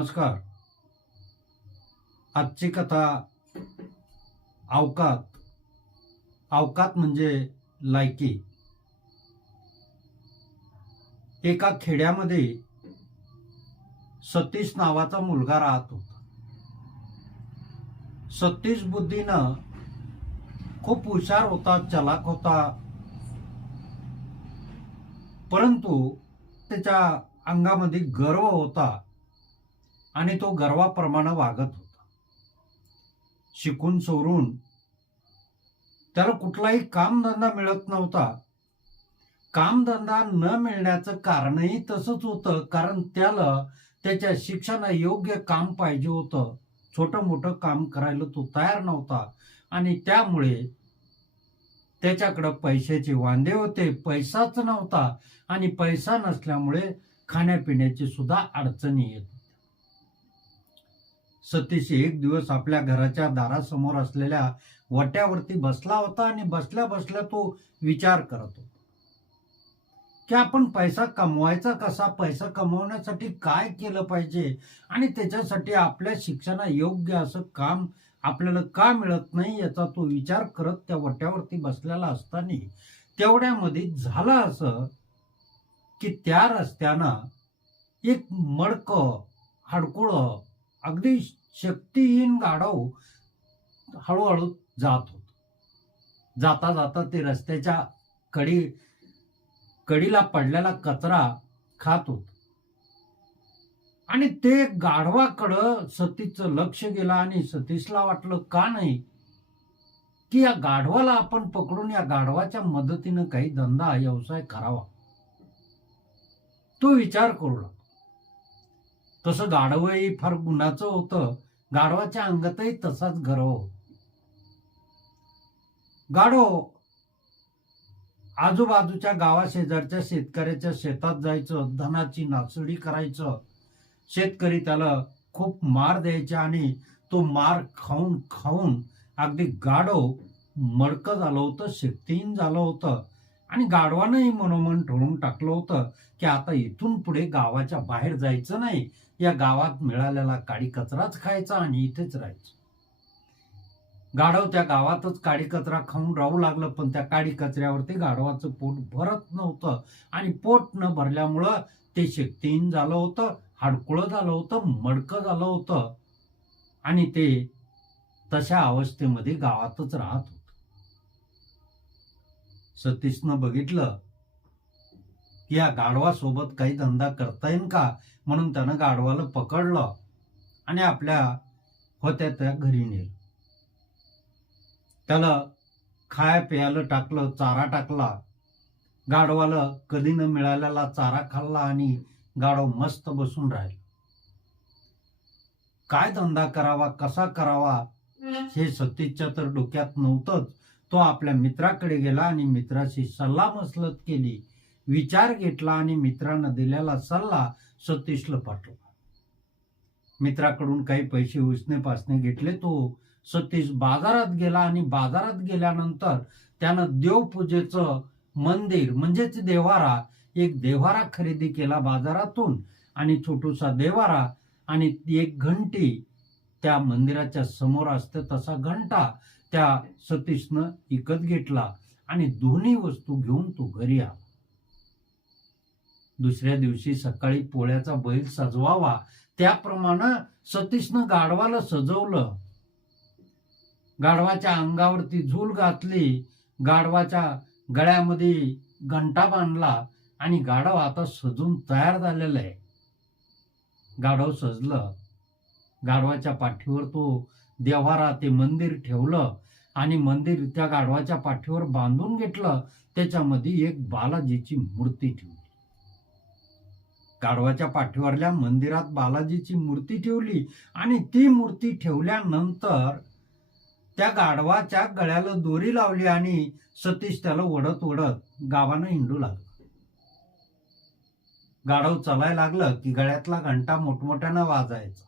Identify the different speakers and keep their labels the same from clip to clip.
Speaker 1: नमस्कार. आजची कथा अवकात. अवकात म्हणजे लायकी. एका खेड्यामध्ये सतीश नावाचा मुलगा राहत होता. सतीश बुद्धीनं खूप हुशार होता चलाक होता. परंतु त्याच्या अंगामध्ये गर्व होता. आणि तो गर्वाप्रमाणे वागत होता. शिकून सोडून त्याला कुठलाही कामधंदा मिळत नव्हता. कामधंदा न मिळण्याचं कारणही तसंच होतं कारण त्याला त्याच्या शिक्षणा योग्य काम पाहिजे होतं. छोटं मोठं काम करायला तो तयार नव्हता. आणि त्यामुळे त्याच्याकडं पैशाचे वांदे होते पैसाच नव्हता. आणि पैसा नसल्यामुळे खाण्यापिण्याची सुद्धा अडचणी येत सतीश एक दिवस आपल्या घराच्या दारासमोर असलेल्या वट्यावरती बसला होता आणि बसल्या बसल्या तो विचार करत होता. की आपण पैसा कमवायचा कसा? पैसा कमवण्यासाठी काय केलं पाहिजे? आणि त्याच्यासाठी आपल्या शिक्षणा योग्य असं काम आपल्याला का मिळत नाही याचा तो विचार करत त्या वट्यावरती बसलेला असताना तेवढ्यामध्ये झालं असं की त्या रस्त्यानं एक मडकं हाडकुळं अगदी शक्तिहीन गाढव हळूहळू जात होत. जाता जाता ते रस्त्याच्या कडी कडीला पडलेला कचरा खात होत. आणि ते गाढवाकडं सतीचं लक्ष गेलं आणि सतीशला वाटलं का नाही? की या गाढवाला आपण पकडून या गाढवाच्या मदतीनं काही धंदा व्यवसाय करावा? तो विचार करू लागला. तसं गाढवही फार गुणाचं होतं. गाढवाच्या अंगातही तसाच गर्व गाढव आजूबाजूच्या गावाशेजारच्या शेतकऱ्याच्या शेतात जायचं धनाची नासडी करायचं. शेतकरी त्याला खूप मार द्यायचा आणि तो मार खाऊन खाऊन अगदी गाढव मडकं झालं होतं शक्तीहीन झालं होतं. आणि गाढवानंही मनोमन ठरवून टाकलं होतं की आता इथून पुढे गावाच्या बाहेर जायचं नाही. या गावात मिळालेला काडी कचराच खायचा आणि इथेच राहायचं. गाढव त्या गावातच काडी कचरा खाऊन राहू लागलं पण त्या काडी कचऱ्यावरती गाढवाचं पोट भरत नव्हतं. आणि पोट न भरल्यामुळं ते शक्तीहीन झालं होतं हाडकुळं झालं होतं मडकं झालं होतं. आणि ते तशा अवस्थेमध्ये गावातच राहत होत. सतीशनं बघितलं की या गाढवासोबत काही धंदा करता येईल का? म्हणून त्यानं गाढवाला पकडलं आणि आपल्या होत्या त्या घरी नेलं. त्याला खाय प्यायला टाकलं चारा टाकला. गाढवाला कधी न मिळालेला चारा खाल्ला आणि गाढव मस्त बसून राहिला. काय धंदा करावा कसा करावा हे सतीशच्या तर डोक्यात नव्हतंच. तो आपल्या मित्राकडे गेला आणि मित्राशी सल्ला मसलत केली. विचार घेतला आणि मित्रानं दिलेला सल्ला सतीशला पाठवला. मित्राकडून काही पैसे उसने पासने घेतले तो सतीश बाजारात गेला आणि बाजारात गेल्यानंतर त्यानं देवपूजेचं मंदिर म्हणजेच देवारा एक देवारा खरेदी केला बाजारातून आणि छोटूसा देवारा आणि एक घंटी त्या मंदिराच्या समोर असते तसा घंटा त्या सतीशनं विकत घेतला आणि दोन्ही वस्तू घेऊन तो घरी आला. दुसऱ्या दिवशी सकाळी पोळ्याचा बैल सजवावा त्याप्रमाणे सतीशनं गाढवाला सजवलं. गाढवाच्या अंगावरती झूल घातली गाढवाच्या गळ्यामध्ये घंटा बांधला आणि गाढव आता सजून तयार झालेलं आहे. गाढव सजलं. गाढवाच्या पाठीवर तो देव्हारा ते मंदिर ठेवलं आणि मंदिर त्या गाढवाच्या पाठीवर बांधून घेतलं. त्याच्यामध्ये एक बालाजीची मूर्ती ठेवली. गाढवाच्या पाठीवरल्या मंदिरात बालाजीची मूर्ती ठेवली आणि ती मूर्ती ठेवल्यानंतर त्या गाढवाच्या गळ्याला दोरी लावली आणि सतीश त्याला ओढत ओढत गावानं हिंडू लागला. गाढव चालायला लागलं की गळ्यातला घंटा मोठमोठ्यानं वाजायचा.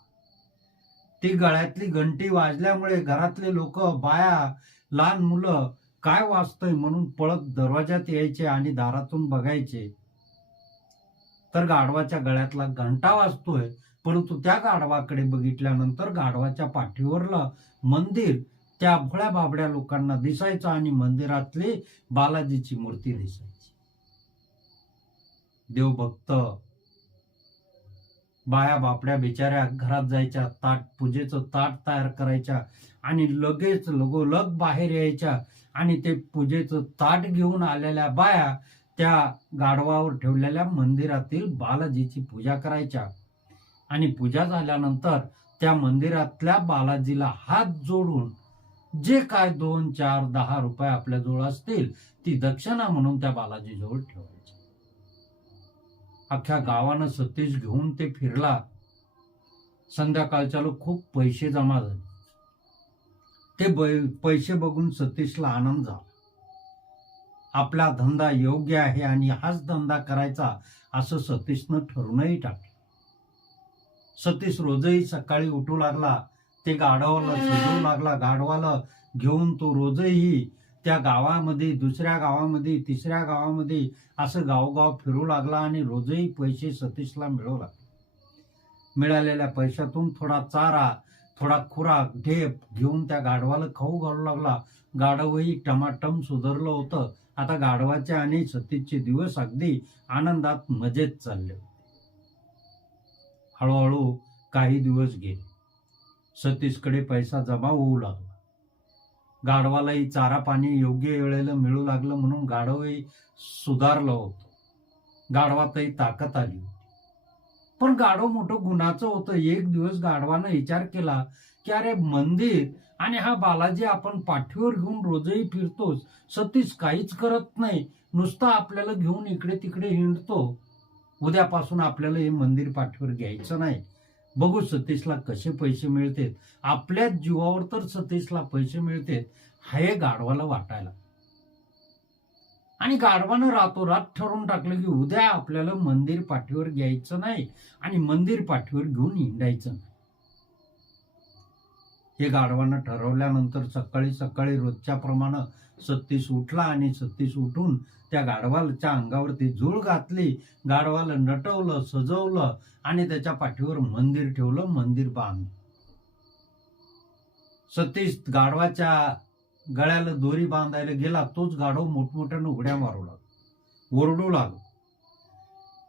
Speaker 1: ती गळ्यातली घंटी वाजल्यामुळे घरातले लोक बाया लहान मुलं काय वाजतंय म्हणून पळत दरवाजात यायचे आणि दारातून बघायचे. तर गाढवाच्या गळ्यातला घंटा वाजतोय परंतु त्या गाढवाकडे बघितल्यानंतर गाढवाच्या पाठीवरलं मंदिर त्या भोळ्या बाबड्या लोकांना दिसायचं आणि मंदिरातली बालाजीची मूर्ती दिसायची. देवभक्त बाया बापड्या बिचाऱ्या घरात जायच्या ताट पूजेचं ताट तयार करायच्या आणि लगेच लगोलग बाहेर यायच्या आणि ते पूजेचं ताट घेऊन आलेल्या बाया त्या गाढवावर ठेवलेल्या मंदिरातील बालाजीची पूजा करायच्या. आणि पूजा झाल्यानंतर त्या मंदिरातल्या बालाजीला हात जोडून जे काय दोन चार दहा रुपये आपल्या जवळ असतील ती दक्षिणा म्हणून त्या बालाजीजवळ ठेवायची अख्ख्या गावानं सतीश घेऊन ते फिरला. संध्याकाळच्या लोक खूप पैसे जमा झाले. ते बै- पैसे बघून सतीशला आनंद झाला. आपला धंदा योग्य आहे आणि हाच धंदा करायचा असं सतीशनं ठरूनही टाकलं. सतीश रोजही सकाळी उठू लागला ते गाढवाला शिजवू लागला गाढवाला घेऊन तो रोजही त्या गावामध्ये दुसऱ्या गावामध्ये तिसऱ्या गावामध्ये असं गावगाव फिरू लागला आणि रोजही पैसे सतीशला मिळवू लागले मिळालेल्या पैशातून थोडा चारा थोडा खुराक ढेप घेऊन त्या गाढवाला खाऊ घालू लागला. गाढवही टमाटम सुधारलं होतं. आता गाढवाचे आणि सतीशचे दिवस अगदी आनंदात मजेत चालले. होते हळूहळू काही दिवस गेले. सतीशकडे पैसा जमा होऊ लागला. गाढवालाही चारा पाणी योग्य वेळेला मिळू लागलं म्हणून गाढवही सुधारलं होतं. गाढवातही ताकद आली होती. पण गाढव मोठं गुणाचं होतं. एक दिवस गाढवानं विचार केला की अरे मंदिर आणि हा बालाजी आपण पाठीवर घेऊन रोजही फिरतोच. सतीश काहीच करत नाही. नुसता आपल्याला घेऊन इकडे तिकडे हिंडतो. उद्यापासून आपल्याला हे मंदिर पाठीवर घ्यायचं नाही. बघू सतीशला कसे पैसे मिळतात आपल्याच जीवावर तर सतीशला पैसे मिळतात हे गाढवाला वाटायला. आणि गाढवानं रातोरात ठरवून टाकलं की उद्या आपल्याला मंदिर पाठीवर घ्यायचं नाही आणि मंदिर पाठीवर घेऊन हिंडायचं नाही. हे गाढवानं ठरवल्यानंतर सकाळी सकाळी रोजच्याप्रमाणे सत्तीस उठला आणि सत्तीस उठून त्या गाढवाच्या अंगावरती झूळ घातली. गाढवाला नटवलं सजवलं आणि त्याच्या पाठीवर मंदिर ठेवलं मंदिर बांधलं. सतीश गाढवाच्या गळ्याला दोरी बांधायला गेला. तोच गाढव मोठमोठ्यानं उड्या मारू लागला. ओरडू लागला.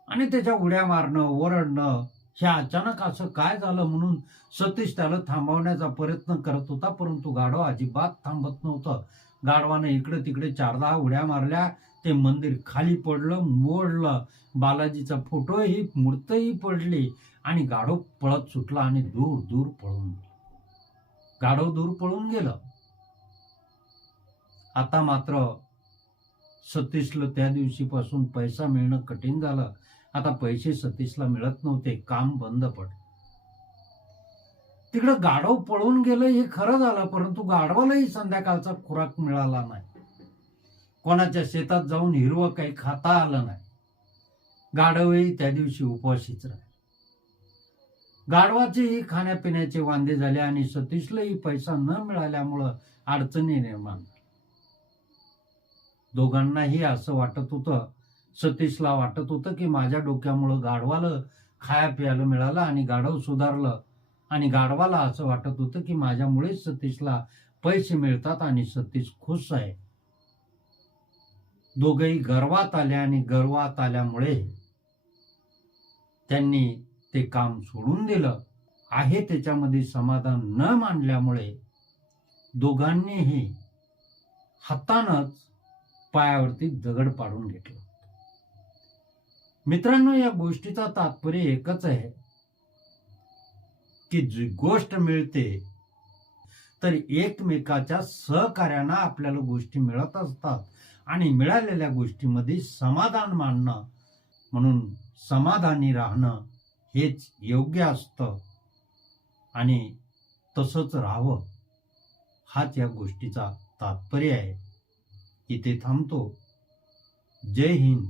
Speaker 1: आणि त्याच्या उड्या मारणं ओरडणं हे अचानक असं काय झालं म्हणून सतीश त्याला थांबवण्याचा प्रयत्न करत होता परंतु गाढव अजिबात थांबत नव्हतं. गाढवानं इकडे तिकडे चार दहा उड्या मारल्या ते मंदिर खाली पडलं मोडलं. बालाजीचा फोटोही मूर्तही पडली आणि गाढव पळत सुटला आणि दूर दूर पळून गाढव दूर पळून गेलं. आता मात्र सतीशला त्या दिवशीपासून पैसा मिळणं कठीण झालं. आता पैसे सतीशला मिळत नव्हते काम बंद पड तिकडं गाढव पळून गेलं हे खरं झालं परंतु गाढवालाही संध्याकाळचा खुराक मिळाला नाही. कोणाच्या शेतात जाऊन हिरवं काही खाता आलं नाही. गाढवही त्या दिवशी उपवाशीच राहिले. गाढवाचेही खाण्यापिण्याचे वांदे झाले आणि सतीशलाही पैसा न मिळाल्यामुळं अडचणी निर्माण दोघांनाही असं वाटत होतं सतीशला वाटत होतं की माझ्या डोक्यामुळं गाढवाला खाया प्यायला मिळालं आणि गाढव सुधारलं. आणि गाढवाला असं वाटत होतं की माझ्यामुळेच सतीशला पैसे मिळतात आणि सतीश खुश आहे. दोघही गर्वात आले आणि गर्वात आल्यामुळे त्यांनी ते काम सोडून दिलं. आहे त्याच्यामध्ये समाधान न मानल्यामुळे दोघांनीही हातानंच पायावरती दगड पाडून घेतलं. मित्रांनो या गोष्टीचा तात्पर्य एकच आहे की जी गोष्ट मिळते तर एकमेकाच्या सहकार्यानं आपल्याला गोष्टी मिळत असतात आणि मिळालेल्या गोष्टीमध्ये समाधान मानणं म्हणून समाधानी राहणं हेच योग्य असतं आणि तसंच राहावं हाच या गोष्टीचा तात्पर्य आहे. इथे थांबतो. जय हिंद.